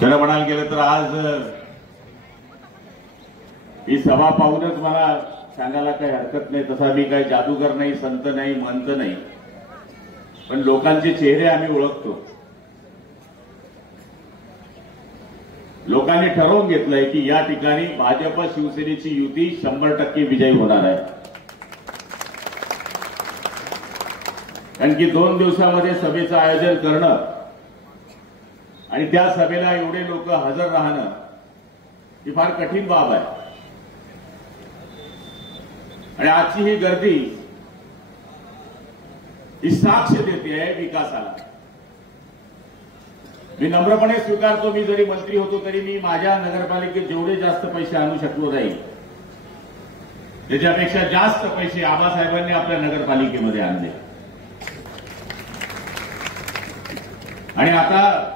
खरं म्हणायला गेलं तर आज ही सभा पाहूनच मला सांगायला काही हरकत नाही. तसा मी काही जादूगर नाही, संत नाही, महंत नाही, पण लोकांचे चेहरे आम्ही ओळखतो. लोकांनी ठरवून घेतलंय की या ठिकाणी भाजप शिवसेनेची युती 100% विजयी होणार आहे. कारण की 2 दिवसामध्ये सभेचं आयोजन करणं आणि त्या सभेला एवढे लोक हजर राहणं ही फार कठीण बाब आहे. आणि आजची ही गर्दी ही साक्ष देते आहे विकासाला. मी नम्रपणे स्वीकारतो, मी जरी मंत्री होतो तरी मी माझ्या नगरपालिकेत जेवढे जास्त पैसे आणू शकलो नाही त्याच्यापेक्षा जास्त पैसे आबासाहेबांनी आपल्या नगरपालिकेमध्ये आणले. आणि आता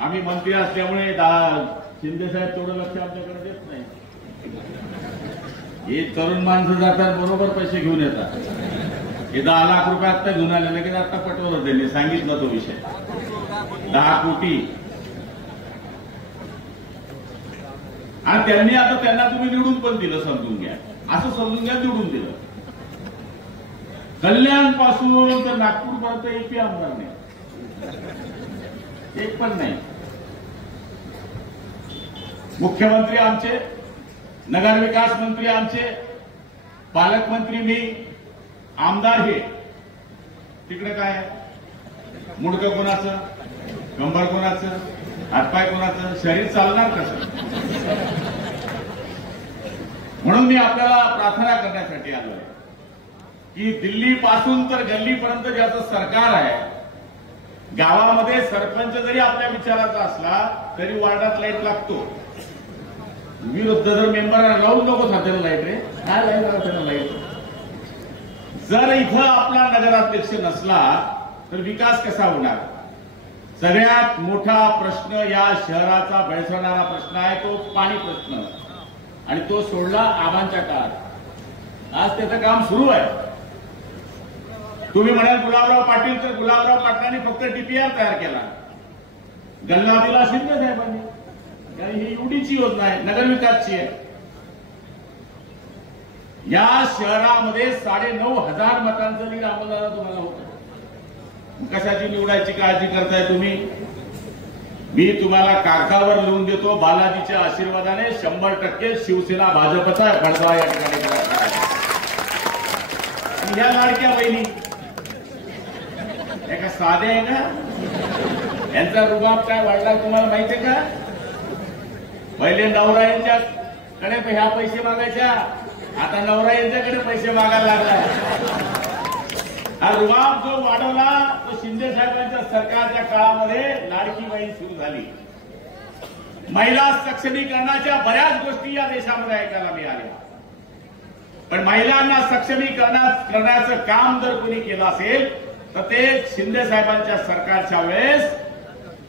आम्ही मंत्री असल्यामुळे शिंदे साहेब तेवढं लक्ष आमच्याकडे देत नाही. हे तरुण माणसं जातात बरोबर पैसे घेऊन येतात. हे 10 लाख रुपये आता घेऊन आले, लगेच आता पटवलं त्यांनी सांगितलं तो विषय 10 कोटी. आणि त्यांनी आता त्यांना तुम्ही निवडून पण दिलं, समजून घ्या, असं समजून घ्या, निवडून दिलं. कल्याण पासून तर नागपूरपर्यंत एकही आमदार नाही, एक पण नाही. मुख्यमंत्री आमचे, नगरविकास मंत्री आमचे, पालकमंत्री मी, आमदार हे. तिकडे काय आहे? मुडकं कोणाचं, कंबर कोणाचं, हातपाय कोणाचं, शरीर चालणार कसं? म्हणून मी आपल्याला प्रार्थना करण्यासाठी आलोय की दिल्ली पासून तर गल्लीपर्यंत ज्याचं सरकार आहे, गावामध्ये सरपंच जरी आपल्या विचाराचा असला तरी वार्डात लाईट लागतो. विरुद्ध जर मेंबर लावून नको साध्याला लाईट रे, काय लाईट. जर इथं आपला नगराध्यक्ष नसला तर विकास कसा होणार? सगळ्यात मोठा प्रश्न या शहराचा भेडसावणारा प्रश्न आहे तो पाणी प्रश्न. आणि तो सोडला आबांच्या काळात. आज त्याचं काम सुरू आहे. तुम्ही म्हणाल गुलाबराव पाटील, तर गुलाबराव पाटलांनी फक्त डीपीआर तयार केला, गल्ला दिला शिंदे साहेबांनी. ही युडीची योजना आहे, नगरविकासची आहे. या शहरामध्ये 9,500 मतांचं लीड आम्हाला तुम्हाला होतं. कशाची निवडायची काळजी करताय तुम्ही? मी तुम्हाला कागदावर लिहून देतो, बालाजीच्या आशीर्वादाने 100% शिवसेना भाजपचा पडदा या ठिकाणी. या लाडक्या बहिणी एका साध्या आहे का? यांचा रुबाब काय वाढला तुम्हाला माहिती आहे का? पहिले नवरा यांच्याकडे ह्या पैसे मागायच्या, आता नवरा यांच्याकडे पैसे मागायला लागला. हा रुबाब जो वाढवला तो शिंदे साहेबांच्या सरकारच्या काळामध्ये लाडकी बहीण सुरू झाली. महिला सक्षमीकरणाच्या बऱ्याच गोष्टी या देशामध्ये ऐकायला मिळाल्या. पण महिलांना सक्षमीकरणाचं काम जर कोणी केलं असेल तर ते शिंदे साहेबांच्या सरकारच्या वेळेस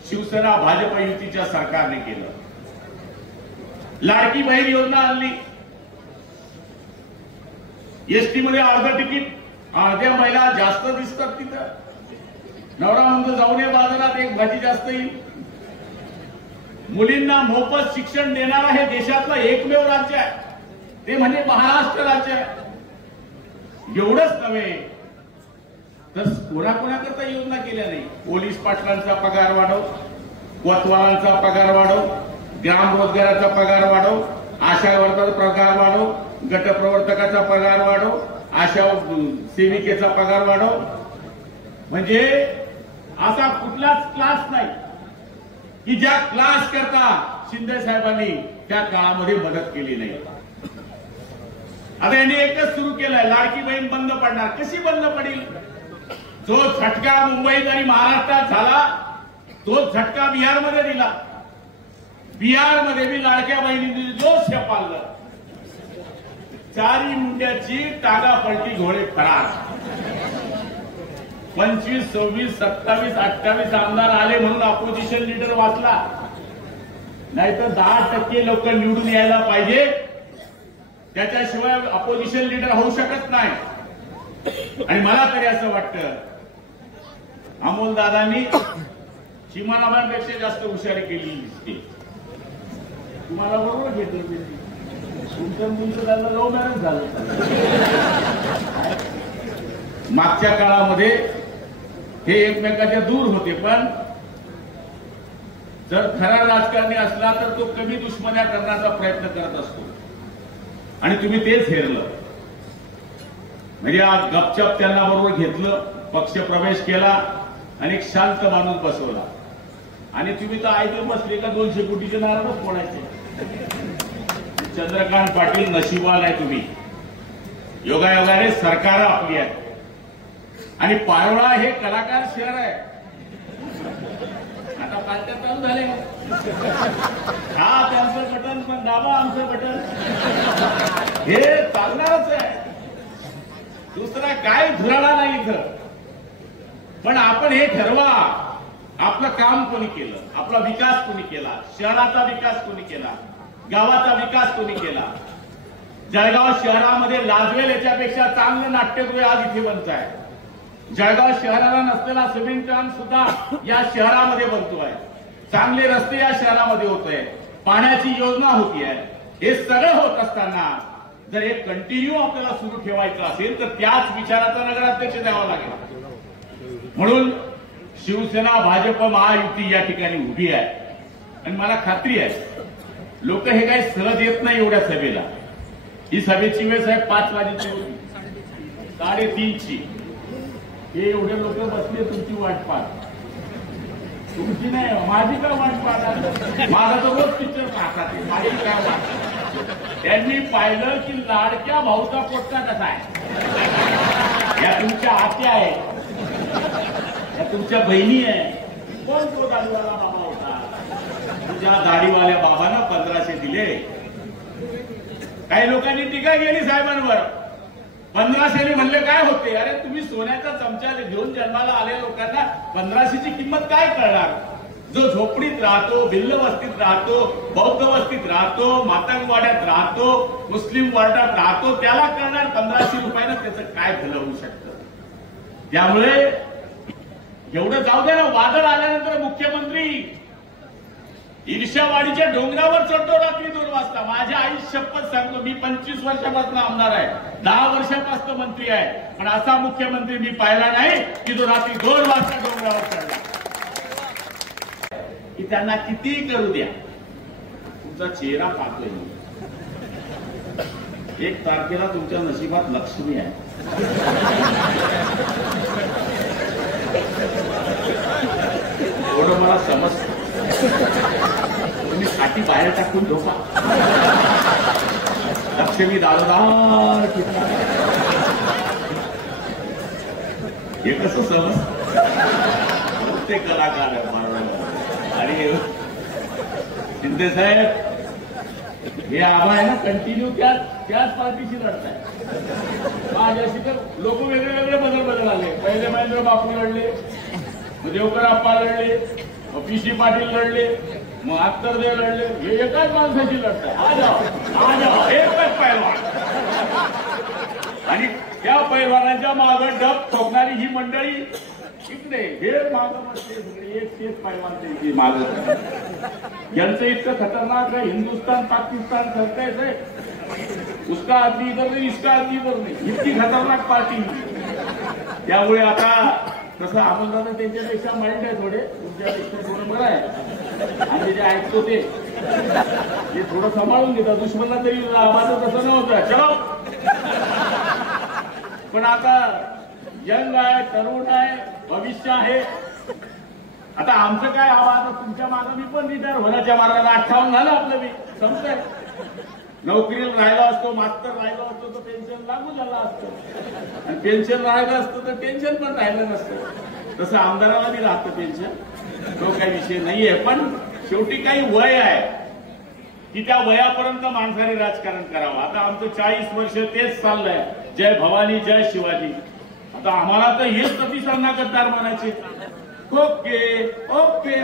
शिवसेना भाजप युतीच्या सरकारने केलं. लाडकी बहीण योजना आणली. एसटी मध्ये अर्ध तिकीट, अर्ध्या महिला जास्त दिसतात तिथं. नवरा म्हणतो जाऊन ये बाजारात, एक भाजी जास्त येईल. मुलींना मोफत शिक्षण देणारा हे देशातलं एकमेव राज्य आहे, ते म्हणजे महाराष्ट्र राज्य आहे. एवढंच नव्हे तर कोणाकोणाकरता योजना केल्या नाही. पोलीस पाटलांचा पगार वाढव, कोतवालांचा पगार वाढव, ग्राम रोजगाराचा पगार वाढव, आशा वर्करचा पगार वाढव, गटप्रवर्तकाचा पगार वाढव, आशा सेविकेचा पगार वाढव. म्हणजे असा कुठलाच क्लास नाही की ज्या क्लास करता शिंदे साहेबांनी त्या काळामध्ये मदत केली नाही. आता यांनी एकच सुरू केलंय, लाडकी बहीण बंद पडणार. कशी बंद पडेल? जो झटका मुंबईत आणि महाराष्ट्रात झाला तोच झटका बिहारमध्ये दिला. बिहारमध्ये बी लाडक्या बहिणींनी जोश पाळलं. 4 मुंड्याची टागा पलटी घोडे फरार. 25, 26, 27, 28 आमदार आले म्हणून अपोजिशन लीडर वाचला. नाहीतर 10% लोक निवडून यायला पाहिजे, त्याच्याशिवाय अपोजिशन लीडर होऊ शकत नाही. आणि मला तरी असं वाटतं अमोल दादांनी चिमानाबांपेक्षा जास्त हुशारी केलेली दिसते. तुम्हाला बरोबर घेतलं तुमचं त्यांना लव्ह मॅरेज झालं. मागच्या काळामध्ये हे एकमेकाच्या दूर होते, पण जर खरा राजकारणी असला तर तो कमी दुश्मन्या करण्याचा प्रयत्न करत असतो आणि तुम्ही तेच हेरलं. म्हणजे आज गपचप त्यांना बरोबर घेतलं, पक्ष प्रवेश केला आणि एक शांत माणूस बसवला आणि तुम्ही तर ऐकून बसले का 200 कोटीचे नारळच फोडायचे. चंद्रकांत पाटील नशिबान आहे तुम्ही, योगायोगाने सरकार आपली आहे आणि पारोळा हे कलाकार शहर आहे. आता पार्ट्या चालू झाले, हा त्यांचं बटन पण दाबा आमचं बटन, हे चालणारच आहे. दुसरा काय धुराळा नाही इथं. पण आपण हे ठरवा, आपलं काम कोणी केलं, आपला विकास कोणी केला, शहराचा विकास कोणी केला, गावाचा विकास कोणी केला. जळगाव शहरामध्ये लाजवेल याच्यापेक्षा चांगलं नाट्यगृह आज इथे बनत आहे. जळगाव शहराला नसलेला सिमेंट काम सुद्धा या शहरामध्ये बनतोय. चांगले रस्ते या शहरामध्ये होतोय, पाण्याची योजना होती आहे. हे सगळं होत असताना जर हे कंटिन्यू आपल्याला सुरू ठेवायचं असेल तर त्याच विचाराचा नगराध्यक्ष द्यावा लागेल. म्हणून शिवसेना भाजप महायुती या ठिकाणी उभी आहे आणि मला खात्री आहे लोक हे काही सहज येत नाही एवढ्या सभेला. ही सभेची वेळ साहेब 5 वाजेची होती, 3:30ची. हे एवढे लोक बसले तुमची वाट पाहत. तुमची नाही, माझी काय वाट पाहतात. माझा तर रोज पिक्चर पाहतात, माझी काय वाट. त्यांनी पाहिलं की लाडक्या भाऊचा पोट्टा कसा आहे. या तुमच्या आत्या आहे, या तुमच्या बहिणी आहे. कोण तो दाढीवाला बाबा होता, तुझ्या दाढीवाल्या बाबानं 1500 दिले. काही लोकांनी टीका केली साहेबांवर. 1500 म्हणले काय होते. अरे तुम्ही सोन्याचा चमचा घेऊन जन्माला आलेल्या लोकांना 1500ची किंमत काय कळणार. जो झोपडीत राहतो, भिल्ल वस्तीत राहतो, बौद्ध वस्तीत राहतो, मातंगवाड्यात राहतो, मुस्लिम वार्डात राहतो, त्याला कळणार 1500 रुपयानं त्याचं काय भलं होऊ शकतं. त्यामुळे एवढं जाऊ दे ना. वादळ आल्यानंतर मुख्यमंत्री ईर्ष्यावाडीच्या डोंगरावर चढतो रात्री 2 वाजता. माझ्या आई शपथ सांगतो, मी 25 वर्षापासून आमदार आहे, 10 वर्षापासून मंत्री आहे, पण असा मुख्यमंत्री मी पाहिला नाही की तो रात्री 2 वाजता डोंगरावर चढला. की त्यांना कितीही करू द्या, तुमचा चेहरा पाहतोय. 1 तारखेला तुमच्या नशिबात लक्ष्मी आहे. एवढं मला समजतं. तुम्ही साठी बाहेर टाकून झोपा, लक्ष्मी दारोदार. हे कसं समज ते कलाकार आहे. आणि शिंदे साहेब हे आबा आहे ना, कंटिन्यू त्याच पार्टीशी लढताय. माझ्याशी तर लोक वेगळे वेगळे बदल आले. पहिले महेंद्र बापू लढले, मग देवकर आप्पा लढले, मग पीसी पाटील लढले, मग अख्तरदेव लढले. हे एकाच माणसाची लढताय. आ जाओ एकच पैलवान. आणि त्या पैलवानांच्या मागं डब ठोकणारी ही मंडळी इकडे, हे मागं बसले सगळे. एक तेच पैलवान त्यांची मागं. यांचं इतकं खतरनाक आहे. हिंदुस्तान पाकिस्तान सरकायचं आहे, उसका आदमी इधर नाही, इसका आदमी इधर नाही. इतकी खतरनाक पार्टी. त्यामुळे आता तसं अमोलदादा त्यांच्यापेक्षा माइंड आहे थोडे, तुमच्यापेक्षा थोडं बरं आहे. आणि जे ऐकतो ते थोडं सांभाळून घेतात. दुश्मनला तरी माझं तसं नव्हतं. चलो, पण आता यंग आहे, तरुण आहे, भविष्य आहे. आता आमचं काय हवं. आता तुमच्या मागं मी पण रिटायर होण्याच्या मार्गाला 58 झालं आपलं. मी संपतंय. नोकरीला राहिला असतो, मास्तर राहिला असतो तर पेन्शन लागू झालं असतं, आणि पेन्शन राहिलं असतं तर टेन्शन पण राहिलं नसतं. तसं आमदाराला बी राहतं पेन्शन, तो काही विषय नाहीये. पण शेवटी काही वय आहे की त्या वयापर्यंत माणसाने राजकारण करावं. आता आमचं 40 वर्ष तेच चाललंय. जय भवानी, जय शिवाजी. आता आम्हाला तर हेच प्रतिसांना गद्दार म्हणायचे. ओके ओके,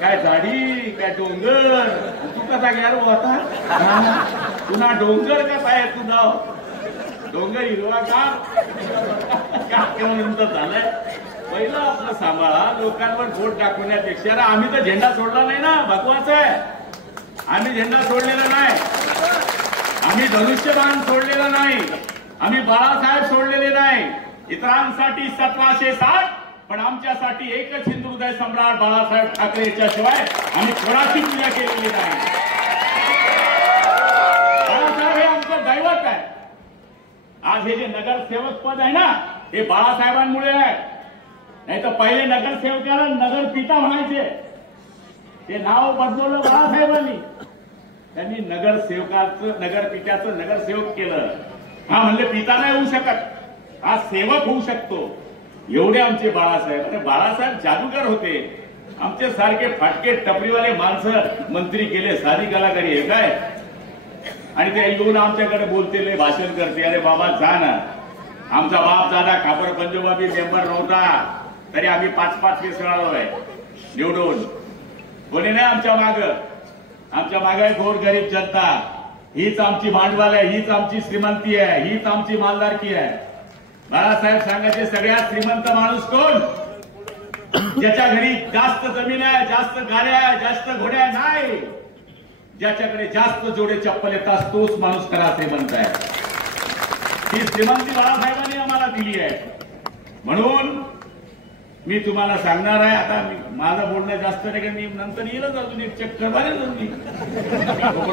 काय झाडी, काय डोंगर. तू कसा घ्या होता, पुन्हा डोंगर कसा आहे तुझा. डोंगर हिरवा का नंतर झालंय. पहिलं आपलं सांभाळा, लोकांवर बोट दाखवण्यापेक्षा. अरे आम्ही तर झेंडा सोडला नाही ना, भगवाचा आहे. आम्ही झेंडा सोडलेला नाही, आम्ही धनुष्यबाण सोडलेला नाही, आम्ही बाळासाहेब सोडलेले नाही. इतरांसाठी 1760, पण आमच्यासाठी एकच हिंदुहृदय सम्राट बाळासाहेब ठाकरे याच्याशिवाय आम्ही कोणाची पूजा केलेली नाही. बाळासाहेब हे आमचं दैवत आहे. आज हे जे नगरसेवक पद आहे ना, हे बाळासाहेबांमुळे आहे. नाही तर पहिले नगरसेवकाला नगरपिता म्हणायचे, ते नाव बदलवलं बाळासाहेबांनी. त्यांनी नगरसेवकाचं, नगरपित्याचं नगरसेवक केलं. हा म्हणले पिता नाही होऊ शकत, हा सेवक होऊ शकतो. एवढे आमचे बाळासाहेब. आणि बाळासाहेब जादूगर होते. आमचे सारखे फाटके टपरीवाले माणसं मंत्री केले, साधी कलाकारी आहे काय. आणि ते येऊन आमच्याकडे बोलते, भाषण करते. अरे बाबा जा ना, आमचा बाप दादा खापर पंजोबाबी मेंबर नव्हता तरी आम्ही 5-5 वेळेस आलोय निवडून. कोणी नाही आमच्या माग आहे गोरगरीब जनता. हीच आमची भांडवल आहे, हीच आमची श्रीमंती आहे, हीच आमची मालदारकी आहे. बाळासाहेब सांगायचे सगळ्यात श्रीमंत माणूस कोण? ज्याच्या घरी जास्त जमीन आहे, जास्त गाड्या आहे, जास्त घोड्या नाही. ज्याच्याकडे जास्त जोडे चप्पल येतात तोच माणूस खरा श्रीमंत आहे. ही श्रीमंती बाळासाहेबांनी आम्हाला दिली आहे. म्हणून मी तुम्हाला सांगणार आहे, आता माझं बोलणं जास्त नाही, कारण मी नंतर येईलच अजून एक चक्कर मारेल अजून.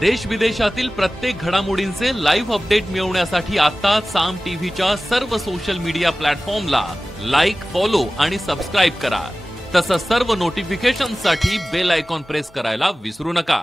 देश विदेशातील प्रत्येक घडामोडींचे लाईव्ह अपडेट मिळवण्यासाठी आता साम टीव्हीच्या सर्व सोशल मीडिया प्लॅटफॉर्मला लाईक, फॉलो आणि सबस्क्राईब करा. तसंच सर्व नोटिफिकेशनसाठी बेल आयकॉन प्रेस करायला विसरू नका.